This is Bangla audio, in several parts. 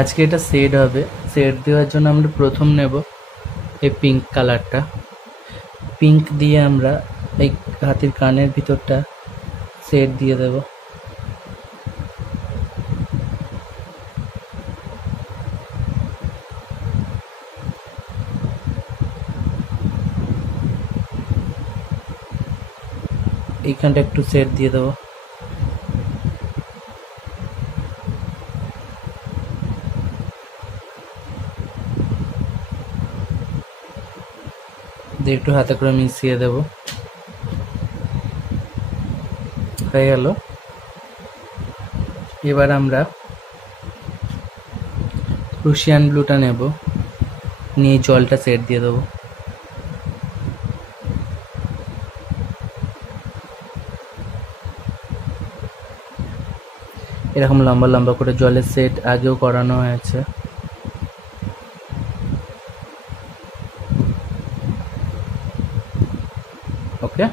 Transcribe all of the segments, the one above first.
আজকে এটা শেড হবে। শেড দেওয়ার জন্য আমরা প্রথম নেব এই পিঙ্ক কালারটা। পিঙ্ক দিয়ে আমরা এই হাতির কানের ভিতরটা শেড দিয়ে দেব। এইখানটা একটু শেড দিয়ে দেবো। দিয়ে একটু হাতে করে মিশিয়ে দেব। হয়ে গেল। এবার আমরা রুশিয়ান ব্লুটা নেব, নিয়ে জলটা সেট দিয়ে দেবো। এরকম লম্বা লম্বা করে জলের সেট আগেও করানো হয়েছে। ওকে,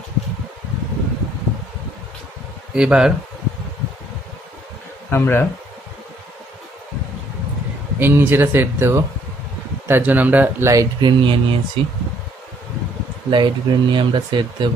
এবার আমরা এর নিচেটা সেট দেব। তার জন্য আমরা লাইট গ্রিন নিয়ে নিয়েছি। লাইট গ্রিন নিয়ে আমরা সেট দেব।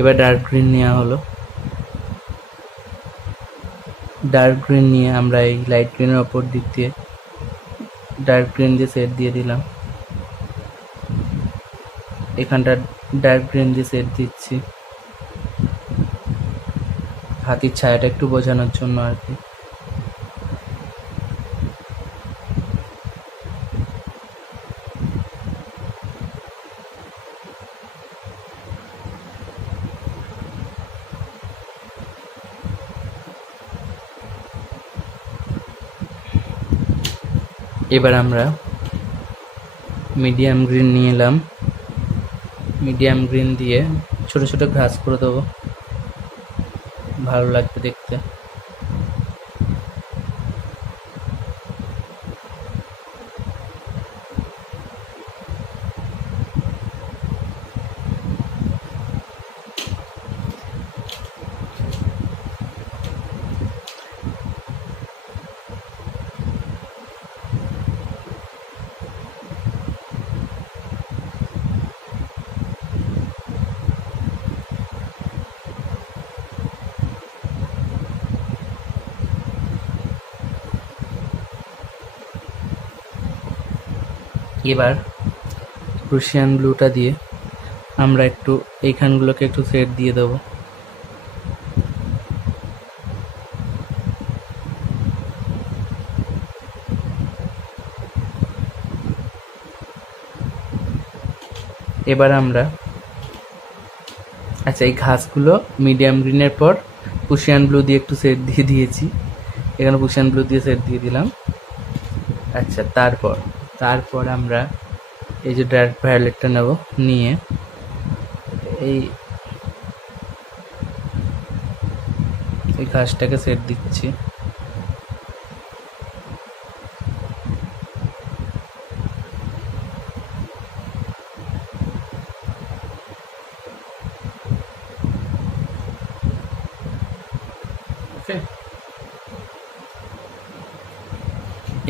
এবার ডার্ক গ্রিন নেওয়া হলো। ডার্ক গ্রিন নিয়ে আমরা এই লাইট গ্রিনের ওপর দিক দিয়ে ডার্ক গ্রিন দিয়ে সেট দিয়ে দিলাম। এখানটা ডার্ক গ্রিন দিয়ে সেট দিচ্ছি, হাতির ছায়াটা একটু বোঝানোর জন্য আর কি। এবার আমরা মিডিয়াম গ্রিন নিয়ে এলাম। মিডিয়াম গ্রিন দিয়ে ছোট ছোট ঘাস করে দেবো, ভালো লাগবে দেখতে। এবার রুশিয়ান ব্লুটা দিয়ে আমরা একটু এইখানগুলোকে একটু সেট দিয়ে দেবো। এবার আমরা আচ্ছা, এই ঘাসগুলো মিডিয়াম গ্রিনের পর রুশিয়ান ব্লু দিয়ে একটু সেট দিয়ে দিয়েছি। এখানে রুশিয়ান ব্লু দিয়ে সেট দিয়ে দিলাম। আচ্ছা, তারপর আমরা এই যে ডার্ক ভায়োলেটটা নেব, নিয়ে এই ঘাসটাকে সেট দিচ্ছি।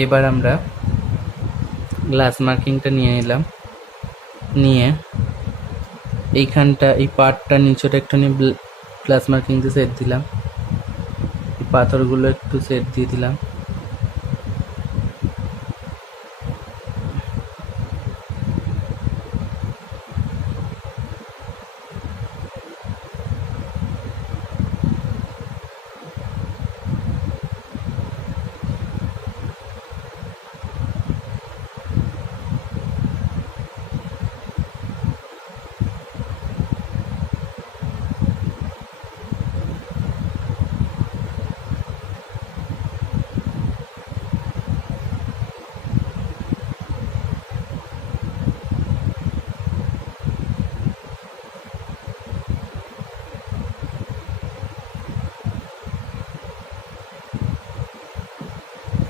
এবার আমরা গ্লাস মার্কিংটা নিয়ে নিলাম, নিয়ে এইখানটা এই পার্টটা নিচটা একটুখানি গ্লাস মার্কিং দিয়ে সেট দিলাম, এই পাথরগুলো একটু সেট দিয়ে দিলাম।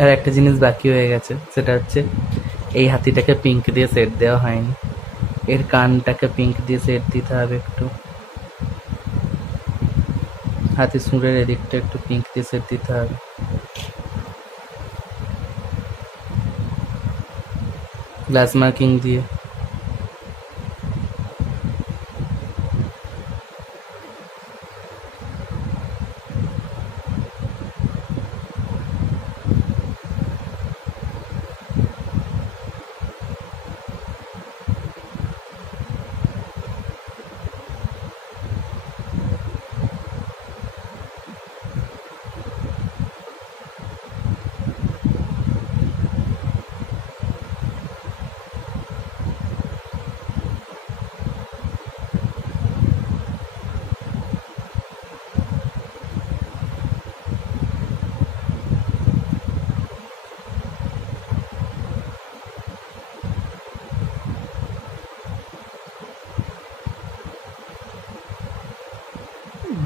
আর একটা জিনিস বাকি হয়ে গেছে, সেটা হচ্ছে এই হাতিটাকে পিঙ্ক দিয়ে সেট দেওয়া হয়নি, এর কানটাকে পিঙ্ক দিয়ে সেট দিতে হবে একটু, হাতি সুরের এদিকটা একটু পিঙ্ক দিয়ে সেট দিতে হবে। গ্লাস মার্কিং দিয়ে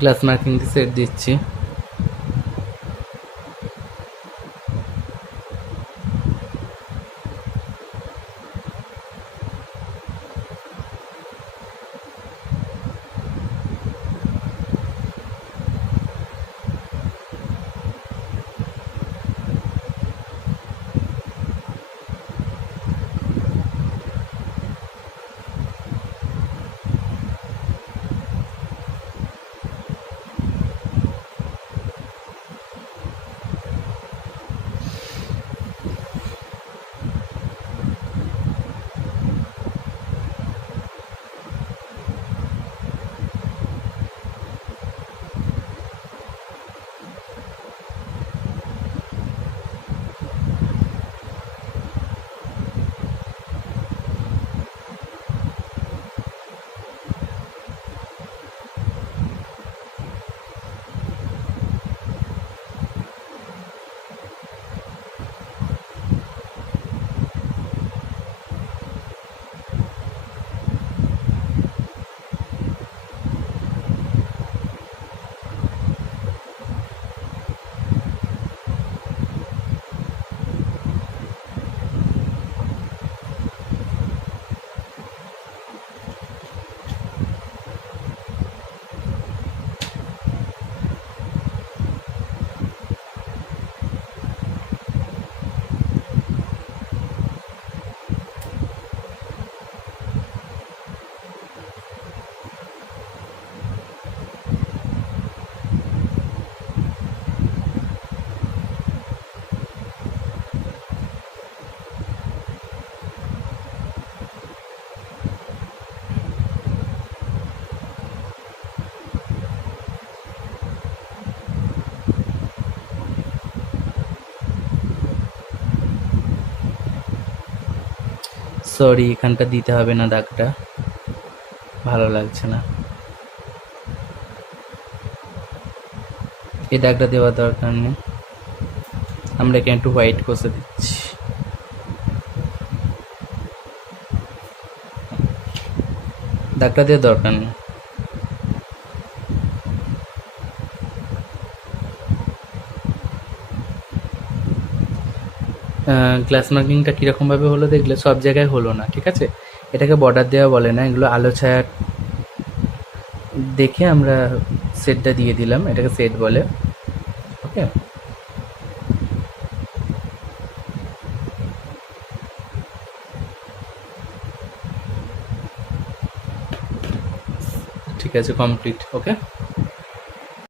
গ্লাস মার্কিং দিয়ে সেট দিচ্ছি। সরি, এখানটা দিতে হবে না, দাগটা ভালো লাগছে না, এই দাগটা দেওয়ার দরকার নেই, আমরা এখানে একটু হোয়াইট কষে দিচ্ছি। দাগটা দেওয়ার দরকার নেই। গ্লাস মার্কিংটা কীরকমভাবে হলো দেখলে, সব জায়গায় হলো না, ঠিক আছে, এটাকে বর্ডার দেওয়া বলে না, এগুলো আলো ছায়া দেখে আমরা সেটটা দিয়ে দিলাম, এটাকে সেট বলে। ওকে, ঠিক আছে, কমপ্লিট। ওকে।